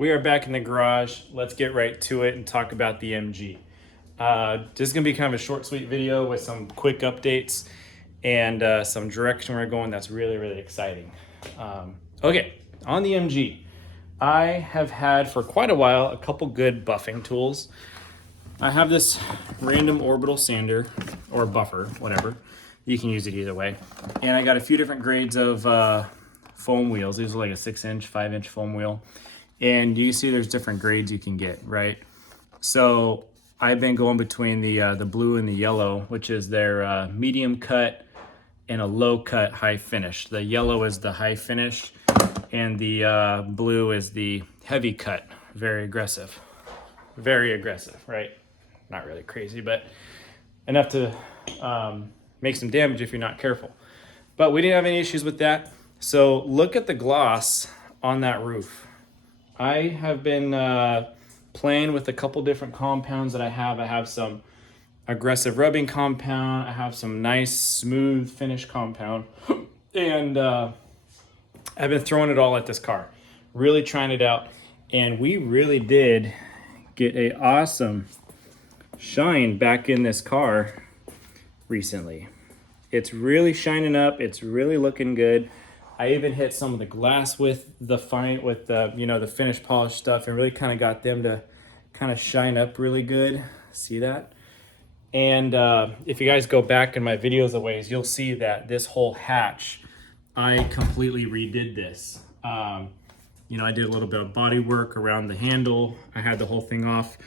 We are back in the garage. Let's get right to it and talk about the MG. This is gonna be kind of a short, sweet video with some quick updates and some direction we're going that's really, really exciting. Okay, on the MG, I have had for quite a while a couple good buffing tools. I have this random orbital sander or buffer, whatever. You can use it either way. And I got a few different grades of foam wheels. These are like a 6-inch, 5-inch foam wheel. And you see there's different grades you can get, right? So I've been going between the blue and the yellow, which is their medium cut and a low cut high finish. The yellow is the high finish and the blue is the heavy cut, very aggressive. Very aggressive, right? Not really crazy, but enough to make some damage if you're not careful. But we didn't have any issues with that. So look at the gloss on that roof. I have been playing with a couple different compounds that I have. I have some aggressive rubbing compound. I have some nice smooth finish compound. And I've been throwing it all at this car. Really trying it out. And we really did get a awesome shine back in this car recently. It's really shining up. It's really looking good. I even hit some of the glass with the the finish polish stuff and really kind of got them to kind of shine up really good. See that? And if you guys go back in my videos a ways, you'll see that this whole hatch, I completely redid this. I did a little bit of body work around the handle. I had the whole thing off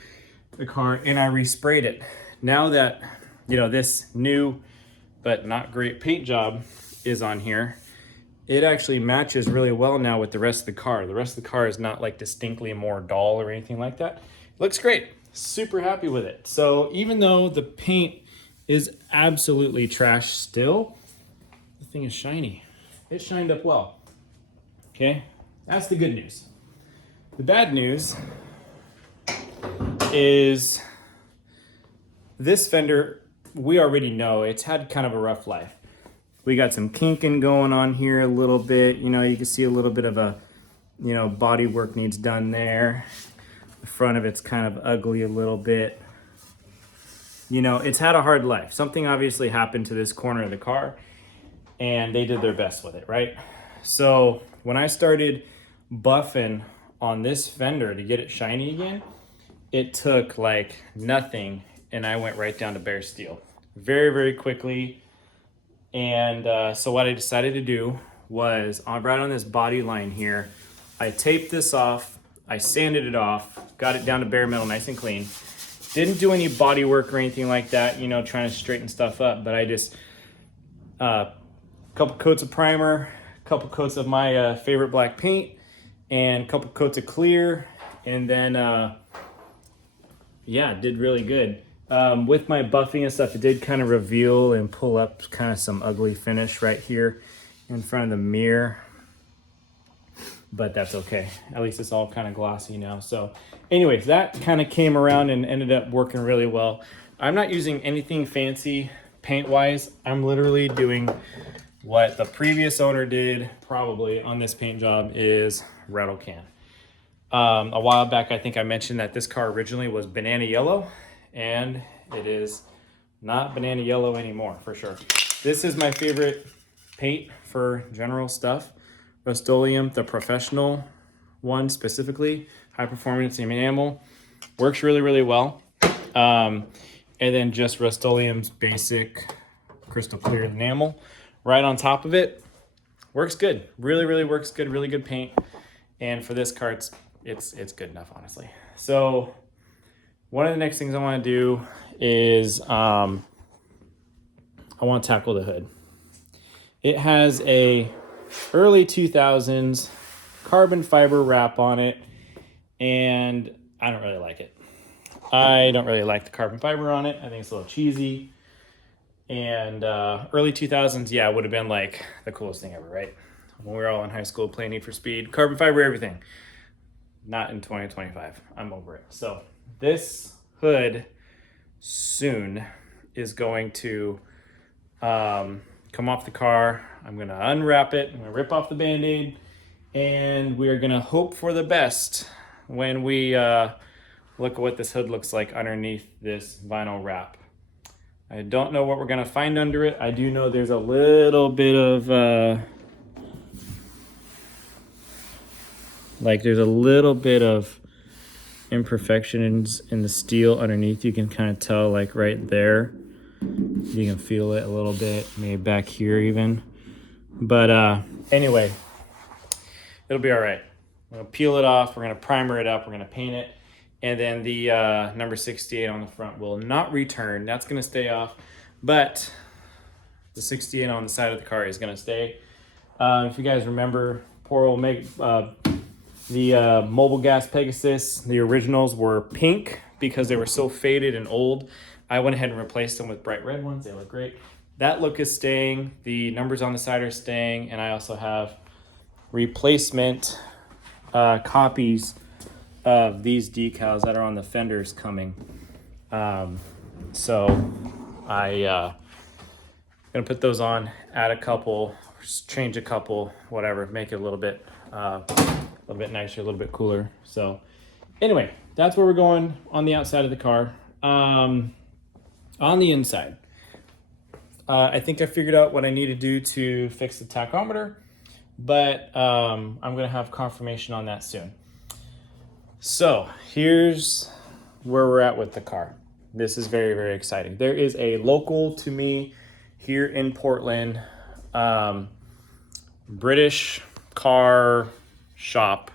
the car and I resprayed it. Now that, this new but not great paint job is on here, it actually matches really well now with the rest of the car. The rest of the car is not like distinctly more dull or anything like that. It looks great. Super happy with it. So even though the paint is absolutely trash still, the thing is shiny. It shined up well. Okay, that's the good news. The bad news is this fender, we already know it's had kind of a rough life. We got some kinking going on here a little bit. You can see a little bit of a, body work needs done there. The front of it's kind of ugly a little bit. It's had a hard life. Something obviously happened to this corner of the car and they did their best with it, right? So when I started buffing on this fender to get it shiny again, it took like nothing and I went right down to bare steel very, very quickly. And so what I decided to do was right on this body line here, I taped this off, I sanded it off, got it down to bare metal nice and clean. Didn't do any body work or anything like that, trying to straighten stuff up, but I just, a couple coats of primer, a couple coats of my favorite black paint, and a couple coats of clear, and then, did really good. With my buffing and stuff, it did kind of reveal and pull up kind of some ugly finish right here in front of the mirror. But that's okay. At least it's all kind of glossy now. So anyways, that kind of came around and ended up working really well. I'm not using anything fancy paint-wise. I'm literally doing what the previous owner did probably on this paint job is rattle can. A while back, I think I mentioned that this car originally was banana yellow. And it is not banana yellow anymore, for sure. This is my favorite paint for general stuff. Rust-Oleum, the professional one specifically, high performance enamel, works really, really well. And then just Rust-Oleum's basic crystal clear enamel right on top of it. Works good, really, really works good, really good paint. And for this car, it's good enough, honestly. So one of the next things I want to do is I want to tackle the hood. It has a early 2000s carbon fiber wrap on it, and I don't really like it. I don't really like the carbon fiber on it. I think it's a little cheesy. And early 2000s, yeah, would have been like the coolest thing ever, right? When we were all in high school playing Need for Speed, carbon fiber, everything. Not in 2025. I'm over it. So this hood soon is going to come off the car. I'm going to unwrap it. I'm going to rip off the Band-Aid. And we're going to hope for the best when we look at what this hood looks like underneath this vinyl wrap. I don't know what we're gonna find under it. I do know there's a little bit of there's a little bit of imperfections in the steel underneath. You can kind of tell, like right there. You can feel it a little bit, maybe back here even. But anyway, it'll be all right. We're gonna peel it off, we're gonna primer it up, we're gonna paint it, and then the number 68 on the front will not return. That's gonna stay off, but the 68 on the side of the car is gonna stay. If you guys remember, poor old the Mobile Gas Pegasus, the originals were pink because they were so faded and old. I went ahead and replaced them with bright red ones. They look great. That look is staying. The numbers on the side are staying, and I also have replacement copies of these decals that are on the fenders coming. So I gonna put those on, add a couple, change a couple, whatever, make it a little bit nicer, a little bit cooler. So anyway, that's where we're going on the outside of the car. On the inside, I think I figured out what I need to do to fix the tachometer, but I'm gonna have confirmation on that soon. So here's where we're at with the car. This is very, very exciting. There is a local to me here in Portland, British car shop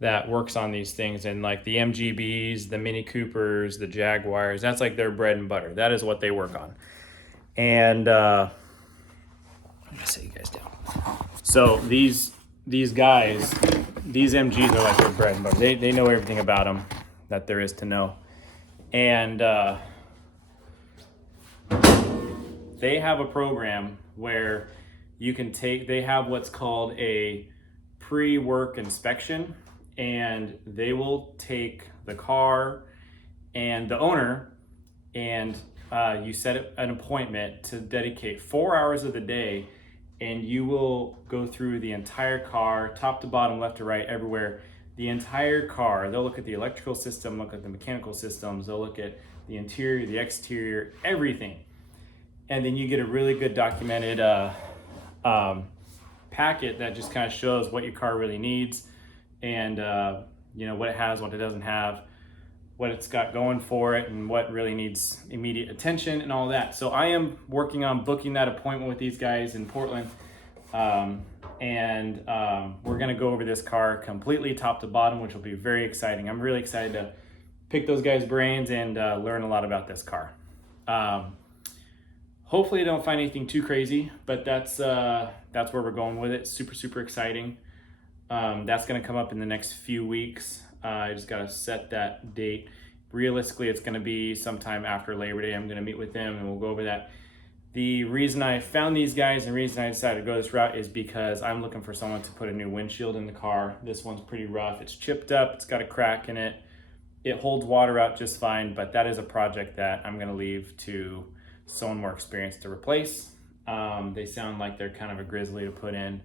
that works on these things, and like the MGBs, the Mini Coopers, the Jaguars, that's like their bread and butter. That is what they work on. And I'm gonna set you guys down. So these guys, these MGs are like their bread and butter. They know everything about them that there is to know. And they have a program where you can they have what's called a pre-work inspection, and they will take the car and the owner, and you set an appointment to dedicate 4 hours of the day, and you will go through the entire car, top to bottom, left to right, everywhere, the entire car. They'll look at the electrical system, look at the mechanical systems, they'll look at the interior, the exterior, everything. And then you get a really good documented packet that just kind of shows what your car really needs, and you know, what it has, what it doesn't have, what it's got going for it, and what really needs immediate attention and all that. So I am working on booking that appointment with these guys in Portland, and we're gonna go over this car completely top to bottom, which will be very exciting. I'm really excited to pick those guys' brains and learn a lot about this car. Hopefully I don't find anything too crazy, but that's where we're going with it. Super, super exciting. That's gonna come up in the next few weeks. I just gotta set that date. Realistically, it's gonna be sometime after Labor Day. I'm gonna meet with them and we'll go over that. The reason I found these guys and the reason I decided to go this route is because I'm looking for someone to put a new windshield in the car. This one's pretty rough. It's chipped up, it's got a crack in it. It holds water out just fine, but that is a project that I'm gonna leave to someone more experienced to replace. They sound like they're kind of a grizzly to put in,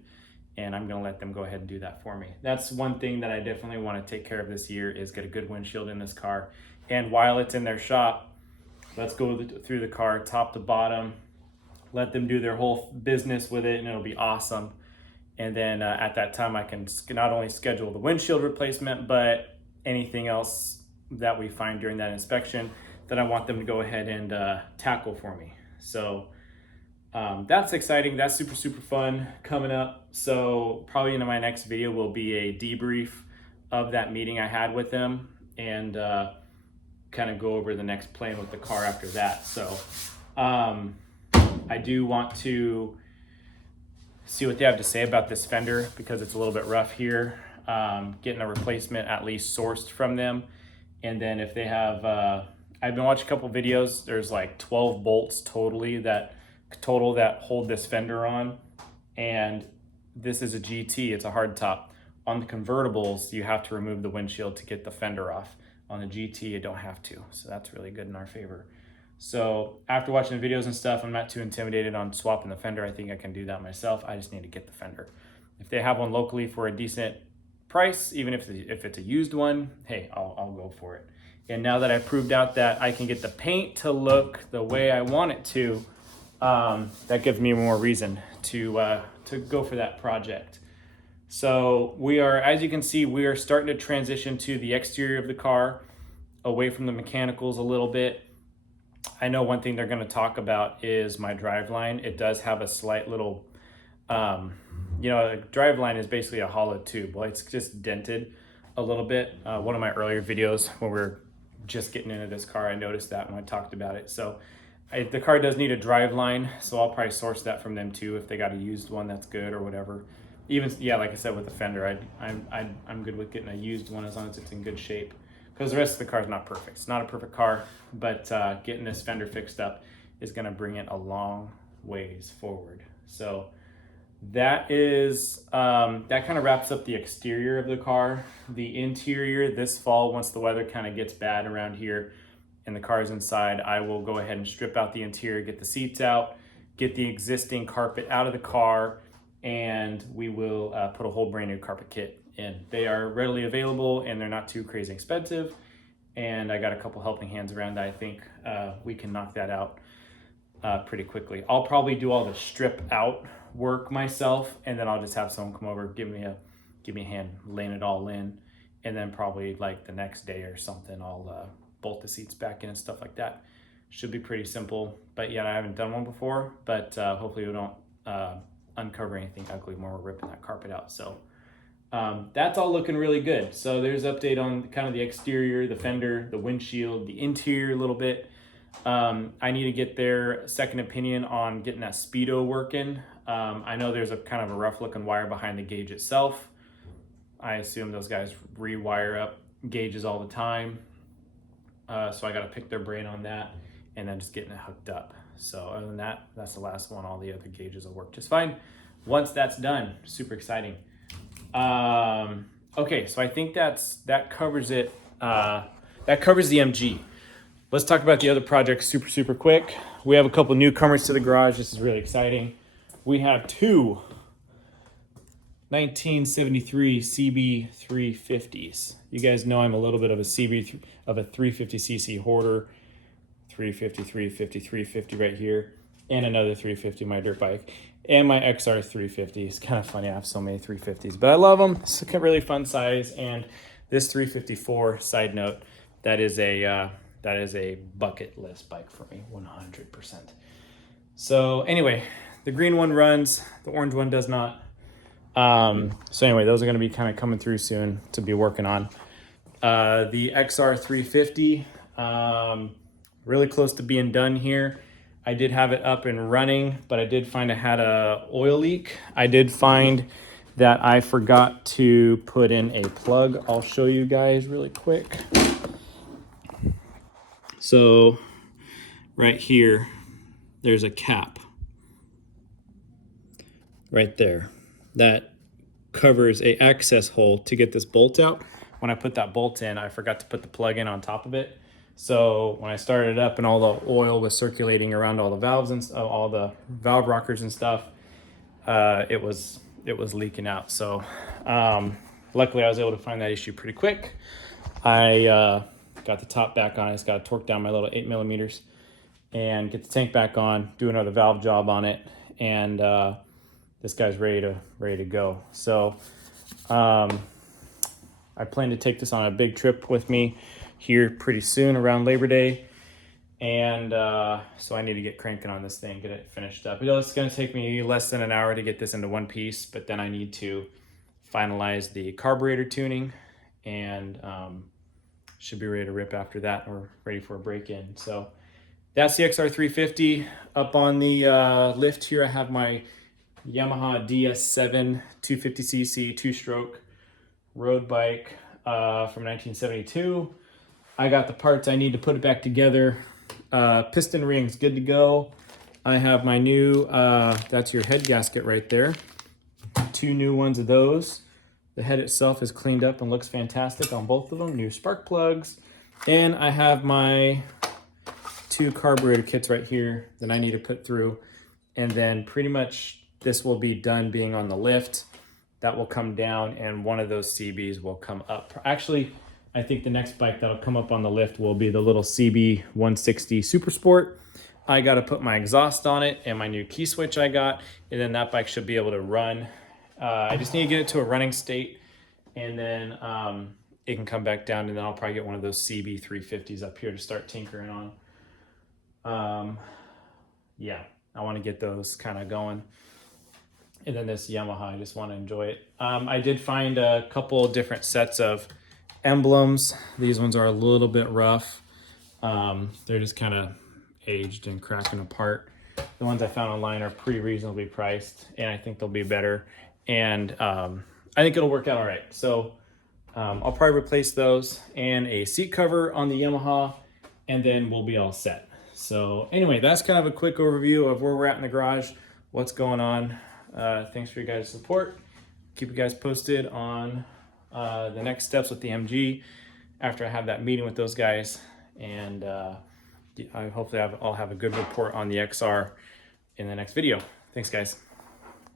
and I'm gonna let them go ahead and do that for me. That's one thing that I definitely wanna take care of this year, is get a good windshield in this car. And while it's in their shop, let's go through the car top to bottom, let them do their whole business with it, and it'll be awesome. And then at that time, I can not only schedule the windshield replacement, but anything else that we find during that inspection that I want them to go ahead and tackle for me. So that's exciting. That's super, super fun coming up. So probably in my next video will be a debrief of that meeting I had with them, and kind of go over the next plan with the car after that. So I do want to see what they have to say about this fender, because it's a little bit rough here. Getting a replacement at least sourced from them. And then if they have, I've been watching a couple videos, there's like 12 bolts total that hold this fender on. And this is a GT, it's a hardtop. On the convertibles, you have to remove the windshield to get the fender off. On the GT, you don't have to. So that's really good in our favor. So after watching the videos and stuff, I'm not too intimidated on swapping the fender. I think I can do that myself. I just need to get the fender. If they have one locally for a decent price, even if it's a used one, hey, I'll go for it. And now that I proved out that I can get the paint to look the way I want it to, that gives me more reason to go for that project. So we are, as you can see, we are starting to transition to the exterior of the car, away from the mechanicals a little bit. I know one thing they're going to talk about is my driveline. It does have a slight little, a driveline is basically a hollow tube. Well, it's just dented a little bit. One of my earlier videos when we were just getting into this car, I noticed that when I talked about it. So the car does need a driveline, so I'll probably source that from them too. If they got a used one, that's good or whatever. Even, yeah, like I said with the fender, I'm good with getting a used one as long as it's in good shape. Because the rest of the car is not perfect. It's not a perfect car, but getting this fender fixed up is gonna bring it a long ways forward. So that is, that kind of wraps up the exterior of the car. The interior this fall, once the weather kind of gets bad around here and the car's inside, I will go ahead and strip out the interior, get the seats out, get the existing carpet out of the car, and we will put a whole brand new carpet kit in. They are readily available and they're not too crazy expensive. And I got a couple helping hands around that I think we can knock that out pretty quickly. I'll probably do all the strip out work myself, and then I'll just have someone come over, give me a hand laying it all in, and then probably like the next day or something, I'll bolt the seats back in and stuff like that. Should be pretty simple, but yeah, I haven't done one before, but hopefully we don't uncover anything ugly when we're ripping that carpet out. So that's all looking really good. So there's an update on kind of the exterior, the fender, the windshield, the interior a little bit. I need to get their second opinion on getting that speedo working. I know there's a kind of a rough looking wire behind the gauge itself. I assume those guys rewire up gauges all the time. So I got to pick their brain on that and then just getting it hooked up. So other than that, that's the last one. All the other gauges will work just fine. Once that's done, super exciting. Okay, so I think that covers it. That covers the MG. Let's talk about the other projects super quick. We have a couple newcomers to the garage. This is really exciting. We have two 1973 CB350s. You guys know I'm a little bit of a 350cc hoarder. 350, 350, 350 right here, and another 350, my dirt bike, and my XR 350. It's kind of funny, I have so many 350s, but I love them. It's a really fun size, and this 354, side note, that is a bucket list bike for me, 100%. So anyway, the green one runs, the orange one does not. So anyway, those are going to be kind of coming through soon to be working on. The XR 350, really close to being done here. I did have it up and running, but I did find I had a oil leak. I did find that I forgot to put in a plug. I'll show you guys really quick. So right here, there's a cap right there that covers a access hole to get this bolt out. When I put that bolt in, I forgot to put the plug in on top of it. So when I started it up and all the oil was circulating around all the valves and all the valve rockers and stuff, it was leaking out. So luckily I was able to find that issue pretty quick. I got the top back on. I just got to torque down my little 8mm and get the tank back on, do another valve job on it, and this guy's ready to go. So I plan to take this on a big trip with me here pretty soon around Labor Day, and so I need to get cranking on this thing, get it finished up. It's going to take me less than an hour to get this into one piece, but then I need to finalize the carburetor tuning, and should be ready to rip after that. We're ready for a break-in. So that's the XR 350. Up on the lift here, I have my Yamaha DS7 250cc two-stroke road bike from 1972. I got the parts I need to put it back together. Piston ring's good to go. I have my new, that's your head gasket right there. Two new ones of those. The head itself is cleaned up and looks fantastic on both of them. New spark plugs. And I have my two carburetor kits right here that I need to put through. And then pretty much this will be done being on the lift. that will come down, and one of those CBs will come up. Actually, I think the next bike that'll come up on the lift will be the little CB 160 Super Sport. I got to put my exhaust on it and my new key switch I got, and then that bike should be able to run. I just need to get it to a running state, and then it can come back down, and then I'll probably get one of those CB 350s up here to start tinkering on. Yeah, I want to get those kind of going. And then this Yamaha, I just want to enjoy it. I did find a couple different sets of emblems. These ones are a little bit rough. They're just kind of aged and cracking apart. The ones I found online are pretty reasonably priced, and I think they'll be better. And I think it'll work out all right. So I'll probably replace those and a seat cover on the Yamaha, and then we'll be all set. So anyway, that's kind of a quick overview of where we're at in the garage, what's going on. Thanks for your guys' support. Keep you guys posted on the next steps with the MG after I have that meeting with those guys. And I hopefully I'll have a good report on the XR in the next video. Thanks, guys.